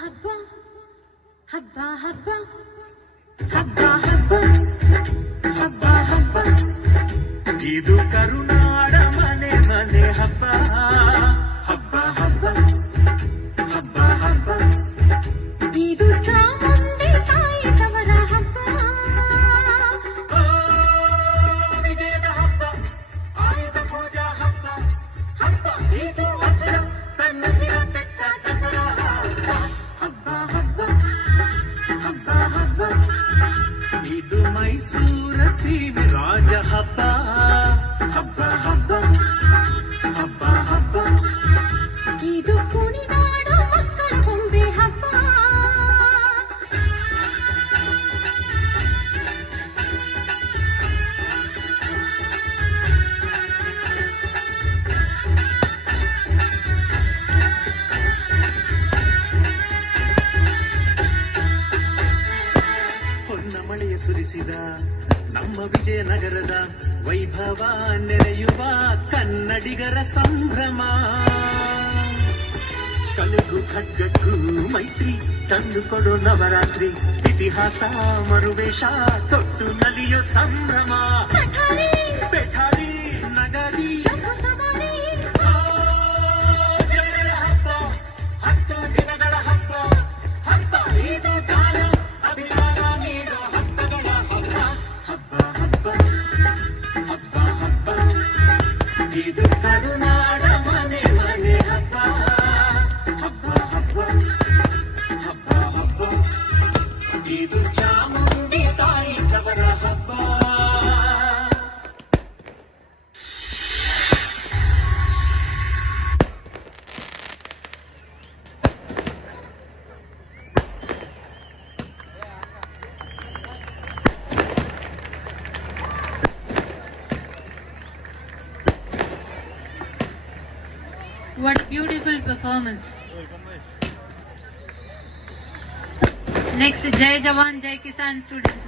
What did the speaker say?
ಹಬ್ಬ ಹಬ್ಬ ಹಬ್ಬ ಹಬ್ಬ ಹಬ್ಬ ಹಬ್ಬ ಹಬ್ಬ ಇದು ಕರುನಾಡ ಮನೆ ಮನೆ ಹಬ್ಬ ಹಬ್ಬ ಹಬ್ಬ ಹಬ್ಬ ಹಬ್ಬ ಇದು ಚಾಮುಂಡಿ ತಾಯಿ ತವರ ಹಬ್ಬ ವಿಜಯದ ಹಬ್ಬ ಆಯುಧ ಪೂಜಾ ಹಬ್ಬ ಹಬ್ಬ ಇದು ವಸರ ತನ್ನ ಸಿರ ತೆತ್ತ ದಸರಾ ಹಬ್ಬ ಹಬ್ಬ ಹಬ್ಬ ಹಬ್ಬ ಇದು ಮೈಸೂರ ಸೀಮೆ ರಾಜ ಹಬ್ಬ ಹಬ್ಬ ಹಬ್ಬ ಹಬ್ಬ ಹಬ್ಬ ಇದು ಕುಣಿನಾಡು ಮಕ್ಕಳ ಗೊಂಬೆ ಹಬ್ಬ ಹೊನ್ನ ಮಳೆಯ ಸುರಿಸಿದ ನಮ್ಮ ವಿಜಯನಗರದ ವೈಭವ ನೆನೆಯುವ ಕನ್ನಡಿಗರ ಸಂಭ್ರಮ ಕಲೆಗೂ ಖಡ್ಗಕ್ಕೂ ಮೈತ್ರಿ ತಂದುಕೊಡೋ ನವರಾತ್ರಿ ಇತಿಹಾಸ ಮರುವೇಷ ತೊಟ್ಟು ನಲಿಯೋ ಸಂಭ್ರಮ ಪಠಾರಿ ಬೆಠಾರಿ ನಗರಿ ಜಂಬೂ ಸವಾರಿ ಜನರ ಹಬ್ಬ 10 ದಿನಗಳ ಹಬ್ಬ ಹಬ್ಬ ಇದು ಗಾನ ಅಭಿಮಾನ ನೀಡೋ ಹಬ್ಬಗಳ ಹಬ್ಬ ಹಬ್ಬ ಹಬ್ಬ ಹಬ್ಬ ಹಬ್ಬ ಇದು ಕರುನಾಡ ಮನೆ ಮನೆ ಹಬ್ಬ ಹಬ್ಬ ಹಬ್ಬ ಹಬ್ಬ ಹಬ್ಬ ಇದು ಚಾಮುಂಡಿ ತಾಯಿ ತವರ ಹಬ್ಬ What a beautiful performance. Next, Jai Jawan, Jai Kisan students.